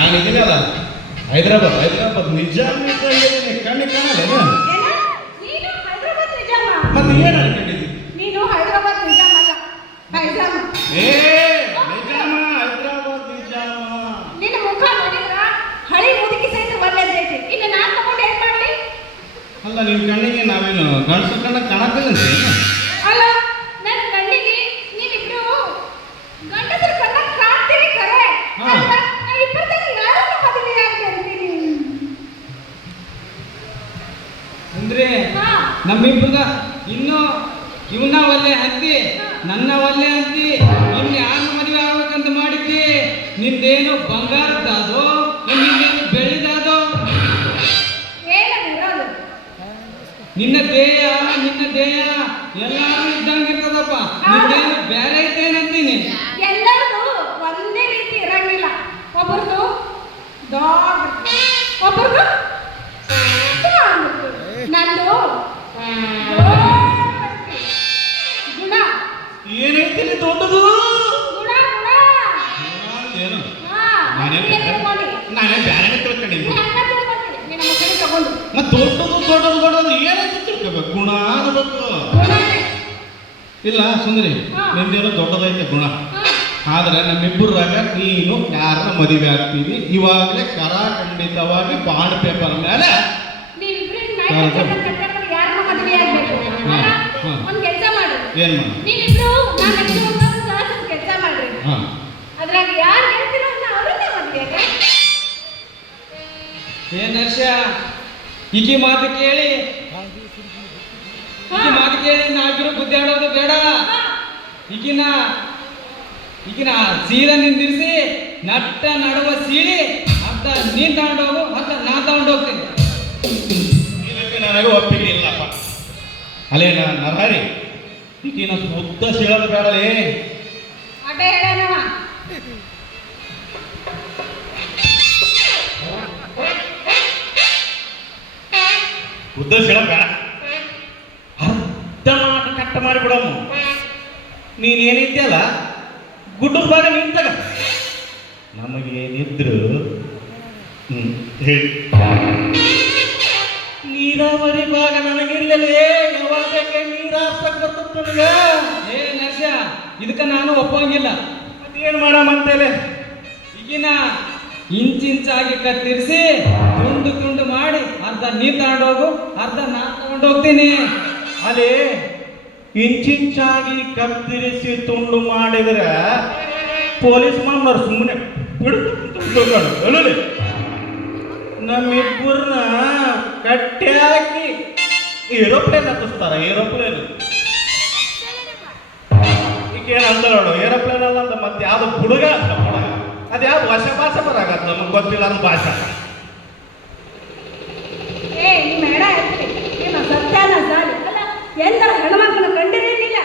ನಾನು ಇದೀನಲ್ಲ ಹೈದರಾಬಾದ್ ನಿಜಾಮ್ ಕಣ್ಣಿ ಕಾಣಲ್ಲ ನೀನು ಹೈದರಾಬಾದ್ ನಿಜಾಮ ಮತ್ತೆ ಏನು ಅನ್ಕೊಂಡಿದ್ದಿ ನೀನು ಹೈದರಾಬಾದ್ ನಿಜಾಮ ಅಲ್ಲ ಹೈಜಾಮ ನಿಜಾಮ ಹೈದರಾಬಾದ್ ನಿಜಾಮ ನಿನ್ನ ಮುಖ ನೋಡಿದ್ರ ಹಳಿ ಮುದುಕಿ ಸಹಿತ ಒಳ್ಳೆದೈತಿ ಇನ್ನು ನಾನು ತಗೊಂಡು ಏನ್ ಮಾಡ್ಲಿ ಅಲ್ಲ ನಿಮ್ ಕಣ್ಣಿಗೆ ನಾವೇನು ಗಂಡಸ ಕಣ್ಣ ಕಾಣಕ್ಕಿಲ್ಲ ಅಲ್ಲ ನನ್ನ ಕಣ್ಣಿಗೆ ನೀವಿಬ್ರು ಗಂಡಸರ ಕಣ್ಣ ಕಾಣ್ತೀರಿ ಕರೆ ಇಬ್ಬರದಲ್ಲಿ ಯಾರನ್ನ ಮದುವೆ ಆಗ್ತೀನಿ ಅಂದ್ರೆ ನಮ್ಮಿಬ್ಬರದ ಇನ್ನು ಇವನ ಒಲ್ಲೆ ಅಂತಿ ನನ್ನ ಒಲ್ಲೆ ಅಂತಿ ಇನ್ನು ಯಾರನ್ನ ಮದುವೆ ಆಗ್ಬೇಕಂತ ಮಾಡಿದ್ದಿ ನಿಂದೇನು ಬಂಗಾರದ್ದಾದೋ ನಿಂದೇನು ಬೆಳ್ಳಿದಾದೋ ಏನದು ನಿನ್ನ ದೇಹ ಎಲ್ಲಾರು ಇದ್ದಂಗಿರ್ತದಪ್ಪ ನಿಂದೇನು ಬೇರೆ ಐತೇನಂತೀನಿ ಎಲ್ಲರದು ಒಂದೇ ರೀತಿ ಇರಂಗಿಲ್ಲ ಒಬ್ಬರದು ದೊಡ್ಡ ಒಬ್ಬರದು ನಂದು ಗುಣ ಏನೈತಿ ದೊಡ್ಡದು ಗುಣ ಗುಣ ಏನು ಹಾ ನಾನೇ ಬ್ಯಾರೆ ತಿಳ್ಕೊಂಡಿದ್ದೆ ನಿನ್ನ ಮಕ್ಕಳಿಗೆ ತಗೊಂಡು ಮತ್ತೆ ದೊಡ್ಡದು ಏನಂತ ತಿಳ್ಕೋಬೇಕು ಗುಣ ಅನ್ನಬೇಕು ಇಲ್ಲ ಸುಂದರಿ ನಿಂದೇನೋ ದೊಡ್ಡದೈತೆ ಗುಣ ಆದ್ರೆ ನಮ್ಮಿಬ್ಬರಾಗ ನೀನು ಯಾರನ್ನ ಮದುವೆ ಆಗ್ತೀವಿ ಇವಾಗಲೇ ಖಂಡಿತವಾಗಿ ಬಾಂಡ್ ಪೇಪರ್ ಮೇಲೆ ಯಾರನ್ನ ಮದುವೆ ಆಗ್ಬೇಕು ಒಂದ್ ಕೆಲಸ ಮಾಡು ಏನ್ ಮಾಡಿ ನೀವಿಬ್ರು ನಾನು ಕೆಲಸ ಮಾಡ್ರಿ ಅದ್ರಾಗ ಯಾರು ಹೇಳ್ತಿರೋ ಅವ್ರನ್ನ ಮದುವೆ ಏನ್ ಹರ್ಷ ಈಕಿ ಮಾತು ಕೇಳಿ ನಾವಿಬ್ರು ಗುದ್ದಾಡೋದು ಬೇಡ ಈಗಿನ ಸೀರೆ ನಿಂದಿರಿಸಿ ನಟ್ಟ ನಡುವ ಸೀಳಿ ಅರ್ಧ ನೀನ್ ತಗೊಂಡೋಗು ಅರ್ಧ ನಾ ತಗೊಂಡೋಗ್ತೀನಿ ಇದಕ್ಕೆ ನನಗೆ ಒಪ್ಪಿಗೆ ಇಲ್ಲಪ್ಪ ಅಲ್ಲೇ ನರಹರಿ ಈಗಿನ ಶುದ್ಧ ಸೀಳೋದು ಬೇಡಲೇ ಅಟೇ ಹೇಳೋಣ ಉದ್ದ ಸೀಳ ಬೇಡ ಅರ್ಧ ಮಾಟ ಕಟ್ಟ ಮಾಡಿಬಿಡಮ್ಮ ನೀನೇನಿದ್ಯಲ್ಲ ಗುಡ್ಡದ ಭಾಗ ನಿಂತಾಗ ನಮಗೇನಿದ್ರು ಹೇಳಿ ನೀರಾವರಿ ಭಾಗ ನನಗಿಲ್ಲಲೇ ಯಾವಾಗ ಬೇಕಾ ನೀರು ಹಾಕ್ಸಕ್ ಬರ್ತದೆ ನನಗ ಏ ನರ್ಷ ಇದಕ್ಕ ನಾನು ಒಪ್ಪಂಗಿಲ್ಲ ಮತ್ತೇನು ಮಾಡಮ್ಮಂತೇಲೆ ಈಗಿನ ಇಂಚಾಗಿ ಕತ್ತರಿಸಿ ತುಂಡು ಮಾಡಿ ಅರ್ಧ ನೀ ತಗೊಂಡೋಗು ಅರ್ಧ ನಾ ತಗೊಂಡೋಗ್ತೀನಿ ಅದೇ ಇಂಚಾಗಿ ಕತ್ತರಿಸಿ ತುಂಡು ಮಾಡಿದ್ರೆ ಪೊಲೀಸ್ ಮಾಮನವ್ರು ಸುಮ್ಮನೆ ಬಿಡುತ್ತೆ ನಮ್ಮಿಬ್ಬರನ್ನ ಕಟ್ಟಿ ಹಾಕಿ ಏರೋಪ್ಲೇನ್ ಹತ್ತಿಸ್ತಾರ ಏರೋಪ್ಲೇನ್ ಈಗ ಏನಂತ ನೋಡು ಏರೋಪ್ಲೇನ್ ಅಲ್ಲ ಅಂತ ಮತ್ತೆ ಯಾವ್ದು ಹುಡುಗ ಅಂತ ಹುಡುಗ ಅದು ಯಾವ್ದು ಭಾಷೆ ಬರಾಗತ್ತ ನಮಗೆ ಗೊತ್ತಿಲ್ಲ ಅದು ಭಾಷೆ ನಿಮ್ಮ ಹೆಣ ಹೇಳ್ತೀನಿ ನಿಮ್ಮ ಸತ್ಯಾನ ಸಾಲಿ ಅಲ್ಲ ಎಲ್ಲರ ಹೆಣ್ಮಕ್ಳನ್ನ ಕಂಡಿರೇನಿಲ್ಲ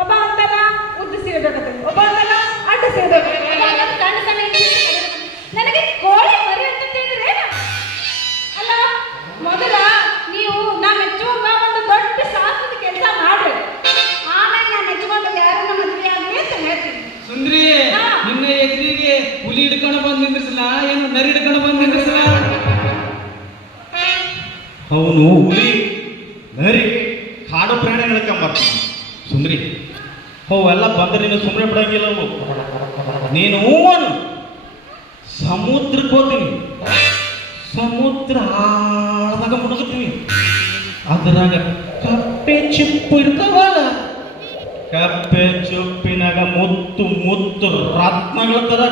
ಒಬ್ಬ ಅಂತಲ್ಲ ಉದ್ದು ಸಿಗಬೇಕಂತ ಒಬ್ಬ ಅಂತಲ್ಲ ಅಡ್ಡ ಸಿಗಬೇಕು ಸಣ್ಣ ಸಣ್ಣ ನನಗೆ ಕೋಳಿ ಮರಿ ಅಂತ ತಿಳಿದ್ರೆ ಅಲ್ಲ ಮೊದಲ ನೀವು ನಾ ಮೆಚ್ಚುವಂಗ ಒಂದು ದೊಡ್ಡ ಸಾಹಸದ ಕೆಲಸ ಮಾಡ್ರಿ ಆಮೇಲೆ ನಾನು ಮೆಚ್ಚುಕೊಂಡು ಯಾರನ್ನ ಮದುವೆ ಆಗಲಿ ಅಂತ ಹೇಳ್ತೀನಿ ಸುಂದ್ರಿ ನಿನ್ನ ಎದುರಿಗೆ ಹುಲಿ ಹಿಡ್ಕೊಂಡು ಬಂದು ನಿಂದ್ರಿಸಲ್ಲ ಏನು ನರಿ ಹಿಡ್ಕೊಂಡು ಬಂದು ನಿಂದ್ರಿಸಲ್ಲ ಅವನು ಹುಲಿ ನರಿ ಕಾಡು ಪ್ರಾಣಿ ಹಿಡ್ಕೊಂಬರ್ತಾನೆ ಸುಂದ್ರಿ ಅವೆಲ್ಲ ಬಂದ್ರೆ ನೀನು ಸುಮ್ಮನೆ ಬಿಡಂಗಿಲ್ಲ ಅವು ನೀನು ಅವನು ಸಮುದ್ರಕ್ಕೆ ಹೋಗ್ತೀನಿ ಸಮುದ್ರ ಆಳದಾಗ ಮುಳುಗುತ್ತೀನಿ ಅದ್ರಾಗ ಕಪ್ಪೆ ಚಿಪ್ಪು ಇರ್ತಾವಲ್ಲ ಕಪ್ಪೆ ಚುಪ್ಪಿನಾಗ ಮುತ್ತು ರತ್ನಗಳ ತರ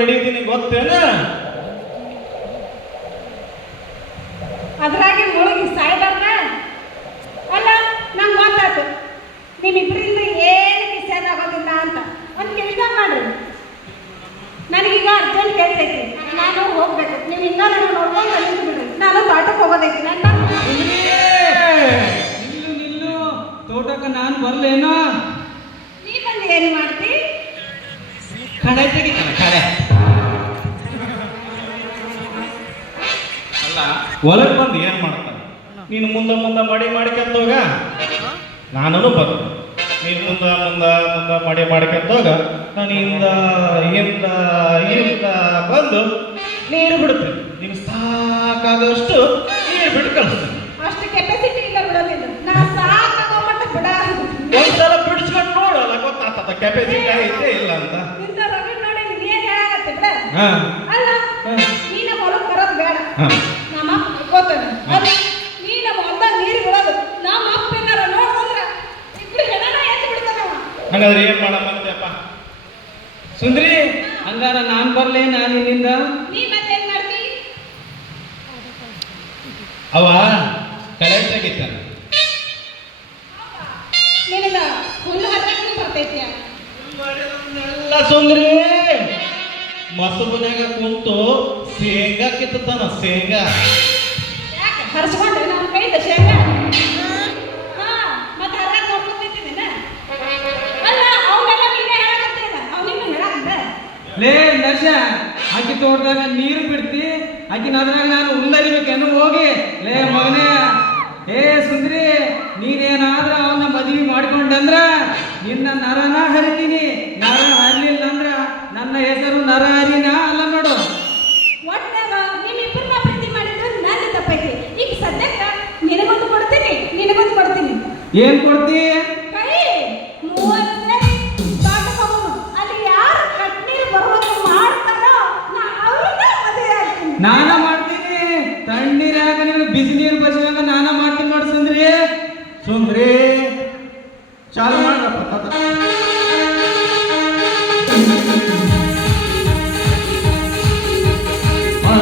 ರೆಡಿ ಇದ್ದೀನಿ ಗೊತ್ತೇನ ಅದ್ರಾಗೆ ಮುಳುಗಿ ಸಾಯ್ಬಾರ್ದ ಅಲ್ಲ ನಂಗೆ ಮಾತಾಡ್ತು ನಿಮ್ಮಿಬ್ಬರಿಂದ ಏನು ಮಿಸ್ಸೇಜ್ ಆಗೋದಿಲ್ಲ ಅಂತ ಒಂದು ಕೆಲಸ ಮಾಡ್ರಿ ನನಗೀಗ ಅರ್ಜೆಂಟ್ ಕೆಲಸ ಐತಿ ನಾನು ಹೋಗ್ಬೇಕು ನೀವು ಇನ್ನೂ ನನ್ನ ನೋಡ್ಕೊಂಡು ನಿಂತು ಬಿಡ್ರಿ ನಾನು ತೋಟಕ್ಕೆ ಹೋಗೋದೈತಿ ನನ್ನ ನಿಲ್ಲು ತೋಟಕ್ಕೆ ನಾನು ಬರ್ಲೇನೋ ನೀ ಬಂದು ಏನು ಮಾಡ್ತಿ ಕಡೆ ತೆಗಿತಾನೆ ಕಡೆ ಅಲ್ಲ ಒಳಗೆ ಬಂದು ಏನು ಮಾಡ್ತಾನೆ ನೀನು ಮುಂದೆ ಮಾಡ್ಕೊಂತ ಹೋಗ ನಾನು ಬರ್ತೀನಿ ನೀನು ಮುಂದೆ ಮಾಡ್ಕೊಂತ ಹೋಗ ನಾನು ಹಿಂದ ಬಂದು ನೀರು ಬಿಡುತ್ತೆ ನಿಮ್ಗೆ ಸಾಕಾದಷ್ಟು ನೀರು ಬಿಟ್ಟು ಕಳಿಸ್ತೀನಿ. ಅಷ್ಟು ಕೆಪಾಸಿಟಿ ಇಲ್ಲ ಬಿಡೋದಿಲ್ಲ. ನಾ ಸಾಕಾಗೋ ಮಟ್ಟ ಬಿಡ. ಒಂದ್ಸಲ ಬಿಡಿಸ್ಕೊಂಡು ನೋಡಲ್ಲ ಗೊತ್ತಾಗ್ತದ ಕೆಪಾಸಿಟಿ ಐತೆ ಇಲ್ಲ ಅಂತ. ಇಂಥ ರವಿ ನೋಡಿ ನೀನ್ ಹೇಳಾಗತ್ತೆ ಬಿಡ. ಹಾ ಅಲ್ಲ ಹಾ. ನೀನ ಹೊಲಕ್ ಬರೋದು ಬೇಡ. ಹಾ. ನಮ್ಮ ಅಪ್ಪ ಗೊತ್ತಾನೆ. ಅಲ್ಲ ನೀನ ಹೊಲ್ದಾಗ ನೀರು ಬಿಡೋದು. ನಮ್ಮ ಅಪ್ಪ ಏನಾರ ನೋಡಿದ್ರೆ ಇಬ್ರು ಹೆಣನ ಎದ್ದು ಬಿಡ್ತಾನವ. ಹಂಗಾದ್ರೆ ಏನ್ ಮಾಡಮ್ಮಂತೆಪ್ಪ? ಸುಂದ್ರಿ ಹಂಗಾರ ನಾನ್ ಬರ್ಲೇ ನಾನು ಇಲ್ಲಿಂದ. ನೀ ಮತ್ತೇನ್ ಮಾಡ್ತಿ? ಅವ ಕಳೆಕ್ಟಾಗಿತ್ತ ನಿನಗ ಹುಲ್ಲು ಹತ್ತಕ್ಕೆ ಬರ್ತೈತಿಯ? ಎಲ್ಲ ಸುಂದ್ರಿ ಮಸಬನ್ಯಾಗ ಕುಂತು ಶೇಂಗಾ ಕಿತ್ತಾನ ಶೇಂಗಾ. ಯಾಕೆ ಹರಿಸ್ಕೊಂಡೆ ನನ್ನ ಕೈದ ಶೇಂಗಾ? ಹಾ ಮತ್ತೆ ಹರ್ರಾಗ ನೋಡ್ಕೊತಿದ್ದೀನಿ. ಅಲ್ಲ ಅವನ್ನೆಲ್ಲ ನೀನೇ ಹೇಳಕತ್ತೇನ, ಅವನಿನ್ನು ಹೇಳಕಂದ. ಲೇ ನರ್ಸ ಆಕಿ ತೋಟದಾಗ ನೀರು ಬಿಡ್ತಿ, ಆಕಿನ ಅದ್ರಾಗ ನಾನು ಉಲ್ಲರಿಬೇಕೇನು ಹೋಗಿ. ಲೇ ಮಗನೇ, ಏ ಸುಂದ್ರಿ, ನೀನೇನಾದ್ರೂ ಅವನ್ನ ಮದುವೆ ಮಾಡ್ಕೊಂಡಂದ್ರ ನಿನ್ನ ನರನ ಹರಿತೀನಿ. ನರ ಹರಿಲಿಲ್ಲ ಅಂದ್ರ ನನ್ನ ಹೆಸರು ನರ ಹರಿನ ಅಲ್ಲ ನೋಡು. ಒಟ್ಟಾಗ ನಿಮ್ಮಿಬ್ಬರನ್ನ ಪ್ರೀತಿ ಮಾಡಿದ್ರೆ ನನ್ನ ತಪ್ಪೈತಿ. ಈಗ ಸದ್ಯಕ್ಕ ನಿನಗೊಂದು ಕೊಡ್ತೀನಿ, ನಿನಗೊಂದು ಕೊಡ್ತೀನಿ. ಏನ್ ಕೊಡ್ತಿ? ಕೈ ಮೂವರು ಸೇರಿ ತೋಟಕ್ಕೆ ಹೋಗೋಣ. ಅಲ್ಲಿ ಯಾರು ಕಣ್ಣೀರು ಬರುವಂಗೆ ಮಾಡ್ತಾರೋ ನಾ ಅವ್ರನ್ನ ಮದುವೆ ಆಗ್ತೀನಿ. ನಾನ ಮಾಡ್ತೀನಿ. ತಣ್ಣೀರಾಗ ನೀನು ಬಿಸಿ ನೀರು ಬಸಿದಾಗ ನಾನ ಮಾಡ್ತೀನಿ ನೋಡು ಸುಂದ್ರಿ. ಸುಂದ್ರಿ ಚಾಲು ಮಾಡ್ರಪ್ಪ ತಾತ. ಆ